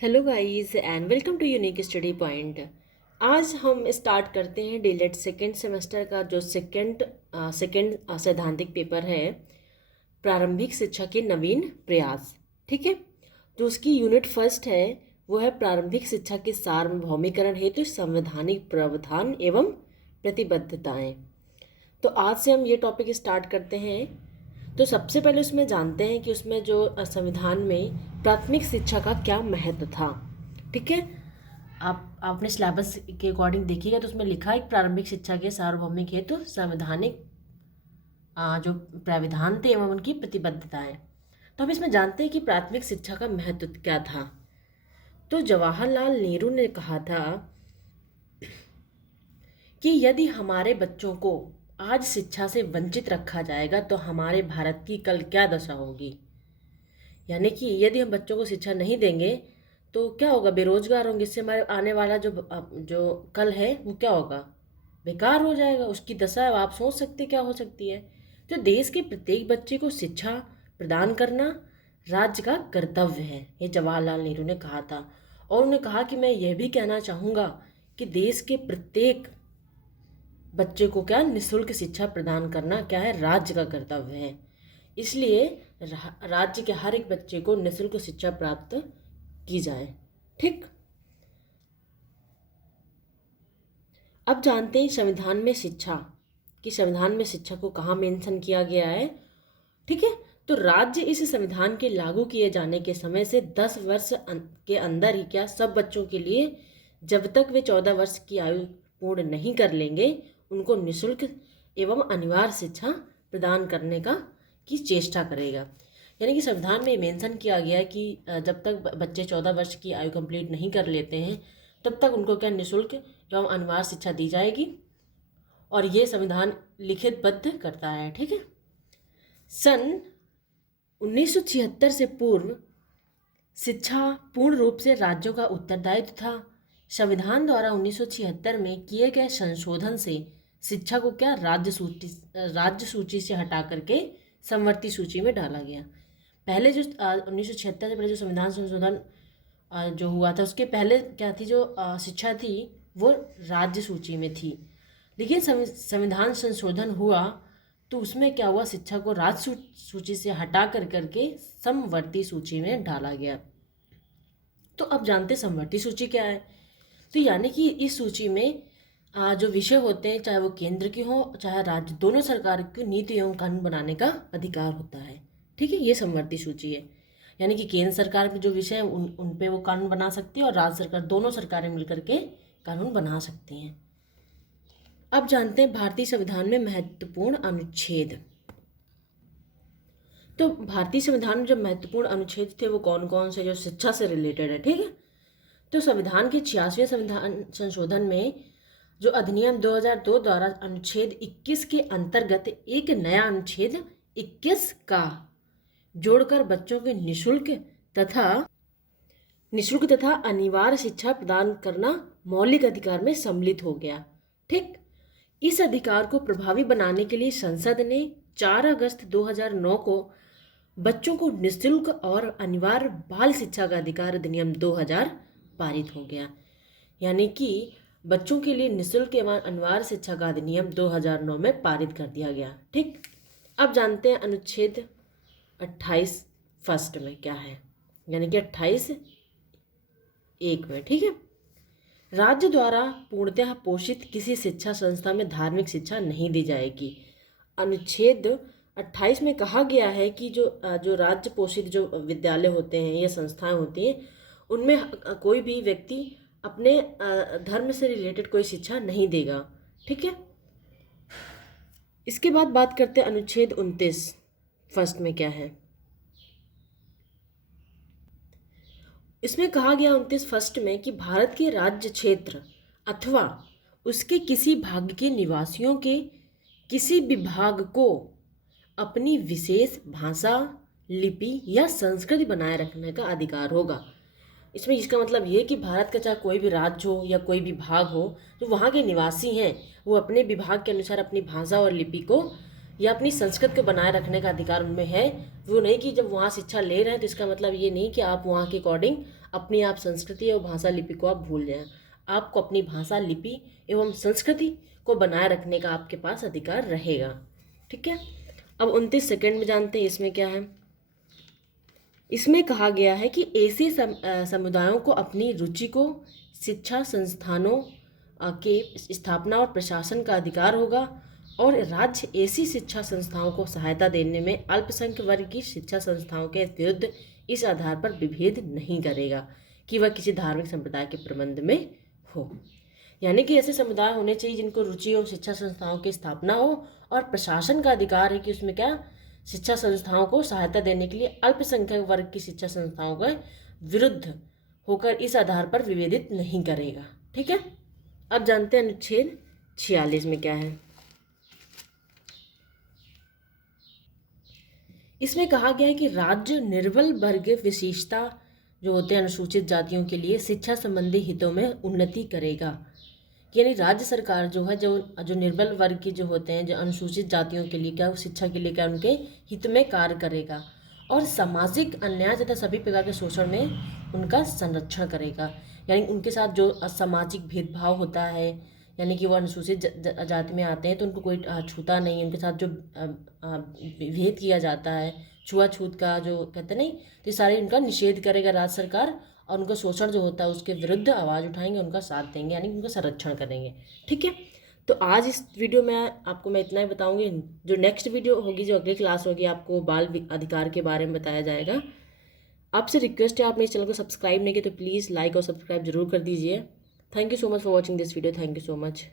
Hello guys and welcome to Unique Study Point. आज हम start करते हैं डीलेट सेकेंड सेमेस्टर का जो सेकेंड सैद्धांतिक पेपर है, प्रारंभिक शिक्षा के नवीन प्रयास। ठीक है, तो उसकी यूनिट फर्स्ट है, वो है प्रारंभिक शिक्षा के सार्वभौमिकरण हेतु संवैधानिक प्रावधान एवं प्रतिबद्धताएं। तो आज से हम ये टॉपिक स्टार्ट करते हैं। तो सबसे पहले उसमें जानते हैं कि उसमें जो संविधान में प्राथमिक शिक्षा का क्या महत्व था। ठीक है, आपने सिलेबस के अकॉर्डिंग देखिएगा तो उसमें लिखा है कि प्रारंभिक शिक्षा के सार्वभौमिक हेतु संवैधानिक जो प्राविधान थे एवं उनकी प्रतिबद्धताएं। तो हम इसमें जानते हैं कि प्राथमिक शिक्षा का महत्व क्या था। तो जवाहरलाल नेहरू ने कहा था कि यदि हमारे बच्चों को आज शिक्षा से वंचित रखा जाएगा तो हमारे भारत की कल क्या दशा होगी। यानी कि यदि हम बच्चों को शिक्षा नहीं देंगे तो क्या होगा, बेरोजगार होंगे। इससे हमारे आने वाला जो कल है वो क्या होगा, बेकार हो जाएगा। उसकी दशा आप सोच सकते क्या हो सकती है। तो देश के प्रत्येक बच्चे को शिक्षा प्रदान करना राज्य का कर्तव्य है, ये जवाहरलाल नेहरू ने कहा था। और उन्होंने कहा कि मैं यह भी कहना चाहूँगा कि देश के प्रत्येक बच्चे को क्या निःशुल्क शिक्षा प्रदान करना क्या है, राज्य का कर्तव्य है। इसलिए राज्य के हर एक बच्चे को निःशुल्क शिक्षा प्राप्त की जाए। ठीक, अब जानते हैं संविधान में शिक्षा कि संविधान में शिक्षा को कहाँ मेंशन किया गया है। ठीक है, तो राज्य इस संविधान के लागू किए जाने के समय से 10 वर्ष के अंदर ही क्या सब बच्चों के लिए, जब तक वे 14 वर्ष की आयु पूर्ण नहीं कर लेंगे, उनको निःशुल्क एवं अनिवार्य शिक्षा प्रदान करने की चेष्टा करेगा। यानी कि संविधान में मेंशन किया गया है कि जब तक बच्चे 14 वर्ष की आयु कंप्लीट नहीं कर लेते हैं तब तक उनको क्या निःशुल्क एवं अनिवार्य शिक्षा दी जाएगी, और ये संविधान लिखितबद्ध करता है। ठीक है, सन 1976 से पूर्व शिक्षा पूर्ण रूप से राज्यों का उत्तरदायित्व था। संविधान द्वारा 1976 में किए गए संशोधन से शिक्षा को क्या राज्य सूची से हटा करके समवर्ती सूची में डाला गया। पहले जो 1976 से पहले जो संविधान संशोधन जो हुआ था उसके पहले क्या थी, जो शिक्षा थी वो राज्य सूची में थी। लेकिन संविधान संशोधन हुआ तो उसमें क्या हुआ, शिक्षा को राज्य सूची से हटा करके समवर्ती सूची में डाला गया। तो अब जानते समवर्ती सूची क्या है। तो यानी कि इस सूची में जो विषय होते हैं, चाहे वो केंद्र की हो चाहे राज्य, दोनों सरकार की नीति एवं कानून बनाने का अधिकार होता है। ठीक है, ये समवर्ती सूची है। यानी कि केंद्र सरकार के जो विषय हैं उन पे वो कानून बना सकती है, और राज्य सरकार, दोनों सरकारें मिलकर के कानून बना सकती हैं। अब जानते हैं भारतीय संविधान में महत्वपूर्ण अनुच्छेद। तो भारतीय संविधान में जो महत्वपूर्ण अनुच्छेद थे वो कौन कौन से, जो शिक्षा से रिलेटेड है। ठीक है, तो संविधान के 86वें संविधान संशोधन में जो अधिनियम 2002 द्वारा अनुच्छेद 21 के अंतर्गत एक नया अनुच्छेद 21 का जोड़कर बच्चों के निःशुल्क तथा अनिवार्य शिक्षा प्रदान करना मौलिक अधिकार में सम्मिलित हो गया। ठीक, इस अधिकार को प्रभावी बनाने के लिए संसद ने 4 अगस्त 2009 को बच्चों को निःशुल्क और अनिवार्य बाल शिक्षा का अधिकार अधिनियम 2000 पारित हो गया। यानी कि बच्चों के लिए निःशुल्क एवं अनिवार्य शिक्षा का अधिनियम 2009 में पारित कर दिया गया। ठीक, अब जानते हैं अनुच्छेद 28 फर्स्ट में क्या है, यानी कि 28(1) में। ठीक है, राज्य द्वारा पूर्णतः पोषित किसी शिक्षा संस्था में धार्मिक शिक्षा नहीं दी जाएगी। अनुच्छेद 28 में कहा गया है कि जो राज्य पोषित जो विद्यालय होते हैं या संस्थाएं होती हैं उनमें कोई भी व्यक्ति अपने धर्म से रिलेटेड कोई शिक्षा नहीं देगा। ठीक है, इसके बाद बात करते हैं अनुच्छेद 29 फर्स्ट में क्या है। इसमें कहा गया 29 फर्स्ट में कि भारत के राज्य क्षेत्र अथवा उसके किसी भाग के निवासियों के किसी भी भाग को अपनी विशेष भाषा, लिपि या संस्कृति बनाए रखने का अधिकार होगा। इसमें इसका मतलब ये कि भारत का चाहे कोई भी राज्य हो या कोई भी भाग हो, जो वहाँ के निवासी हैं वो अपने विभाग के अनुसार अपनी भाषा और लिपि को या अपनी संस्कृति को बनाए रखने का अधिकार उनमें है। वो नहीं कि जब वहाँ शिक्षा ले रहे हैं तो इसका मतलब ये नहीं कि आप वहाँ के अकॉर्डिंग अपनी आप संस्कृति और भाषा लिपि को आप भूल जाएं। आपको अपनी भाषा लिपि एवं संस्कृति को बनाए रखने का आपके पास अधिकार रहेगा। ठीक है, अब 29 सेकंड में जानते हैं इसमें क्या है। इसमें कहा गया है कि ऐसे समुदायों को अपनी रुचि को शिक्षा संस्थानों के स्थापना और प्रशासन का अधिकार होगा, और राज्य ऐसी शिक्षा संस्थाओं को सहायता देने में अल्पसंख्यक वर्ग की शिक्षा संस्थाओं के विरुद्ध इस आधार पर विभेद नहीं करेगा कि वह किसी धार्मिक संप्रदाय के प्रबंध में हो। यानी कि ऐसे समुदाय होने चाहिए जिनको रुचि और शिक्षा संस्थाओं की स्थापना हो, और प्रशासन का अधिकार है कि उसमें क्या, शिक्षा संस्थाओं को सहायता देने के लिए अल्पसंख्यक वर्ग की शिक्षा संस्थाओं के विरुद्ध होकर इस आधार पर विभेदित नहीं करेगा। ठीक है, अब जानते हैं अनुच्छेद 46 में क्या है। इसमें कहा गया है कि राज्य निर्बल वर्ग विशेषता जो होते हैं अनुसूचित जातियों के लिए शिक्षा संबंधी हितों में उन्नति करेगा। यानी राज्य सरकार जो है, जो निर्बल वर्ग की जो होते हैं, जो अनुसूचित जातियों के लिए क्या, शिक्षा के लिए क्या, उनके हित में कार्य करेगा, और सामाजिक अन्याय तथा सभी प्रकार के शोषण में उनका संरक्षण करेगा। यानी उनके साथ जो असामाजिक भेदभाव होता है, यानी कि वो अनुसूचित जाति में आते हैं तो उनको कोई छूता नहीं, उनके साथ जो भेद किया जाता है, छुआछूत का जो कहते नहीं, तो ये सारे उनका निषेध करेगा राज्य सरकार, और उनका शोषण जो होता है उसके विरुद्ध आवाज़ उठाएंगे, उनका साथ देंगे, यानी उनका संरक्षण करेंगे। ठीक है, तो आज इस वीडियो में आपको मैं इतना ही बताऊंगी। जो नेक्स्ट वीडियो होगी, जो अगली क्लास होगी, आपको बाल अधिकार के बारे में बताया जाएगा। आपसे रिक्वेस्ट है, आपने इस चैनल को सब्सक्राइब नहीं किया तो प्लीज़ लाइक और सब्सक्राइब जरूर कर दीजिए। Thank you so much for watching this video. Thank you so much.